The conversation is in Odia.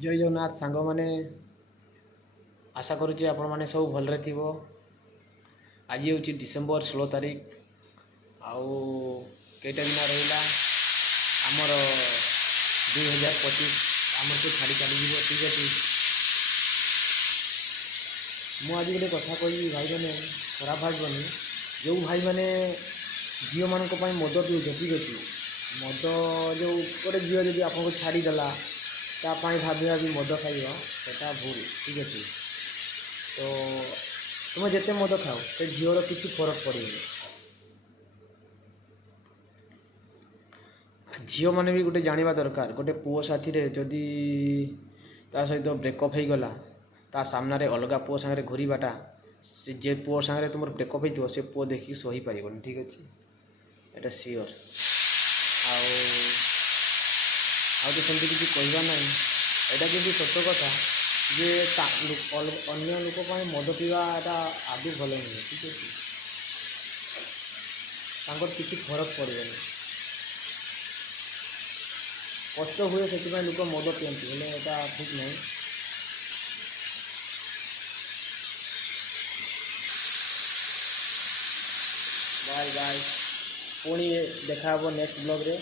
ଜୟ ଜଗନ୍ନାଥ ସାଙ୍ଗମାନେ। ଆଶା କରୁଛି ଆପଣମାନେ ସବୁ ଭଲରେ ଥିବ। ଆଜି ହେଉଛି ଡିସେମ୍ବର 16 ତାରିଖ। ଆଉ କେଇଟା ଦିନ ରହିଲା ଆମର 2025 ଆମକୁ ଛାଡ଼ି ଚାଲିଯିବ। ଠିକ୍ ଅଛି, ମୁଁ ଆଜି ଗୋଟେ କଥା କହିବି ଭାଇମାନେ, ଖରାପ ଭାବିବନି। ଯେଉଁ ଭାଇମାନେ ଝିଅମାନଙ୍କ ପାଇଁ ମଦ ପିଉଛ, ଠିକ୍ ଅଛି, ମଦ ଯେଉଁ ଗୋଟେ ଝିଅ ଯଦି ଆପଣଙ୍କୁ ଛାଡ଼ିଦେଲା ତା ପାଇଁ ଭାବି ଭାବି ମଦ ଖାଇବ, ସେଟା ଭୁଲ। ଠିକ୍ ଅଛି, ତ ତୁମେ ଯେତେ ମଦ ଖାଅ ସେ ଝିଅର କିଛି ଫରକ ପଡ଼ିବନି। ଝିଅମାନେ ବି ଗୋଟେ ଜାଣିବା ଦରକାର, ଗୋଟେ ପୁଅ ସାଥିରେ ଯଦି ତା ସହିତ ବ୍ରେକଅପ୍ ହେଇଗଲା, ତା ସାମ୍ନାରେ ଅଲଗା ପୁଅ ସାଙ୍ଗରେ ଘୁରିବାଟା, ସେ ଯେ ପୁଅ ସାଙ୍ଗରେ ତୁମର ବ୍ରେକଅପ୍ ହେଇଥିବ ସେ ପୁଅ ଦେଖିକି ସହିପାରିବନି। ଠିକ୍ ଅଛି, ଏଇଟା ସିଓର। ଆଉ ଆଉ ତ ସେମିତି କିଛି କହିବା ନାହିଁ। ଏଇଟା କିନ୍ତୁ ସତ କଥା ଯେ ଅନ୍ୟ ଲୋକ ପାଇଁ ମଦ ପିଇବା ଏଟା ଆଦୌ ଭଲ ନୁହେଁ। ଠିକ୍ ଅଛି, ତାଙ୍କର କିଛି ଫରକ ପଡ଼ିବନି। କଷ୍ଟ ହୁଏ ସେଥିପାଇଁ ଲୋକ ମଦ ପିଅନ୍ତି, ହେଲେ ଏଟା ଠିକ୍ ନାହିଁ। ବାଏ ବାଏ, ପୁଣି ଦେଖା ହେବ ନେକ୍ସଟ ବ୍ଲଗ୍ରେ।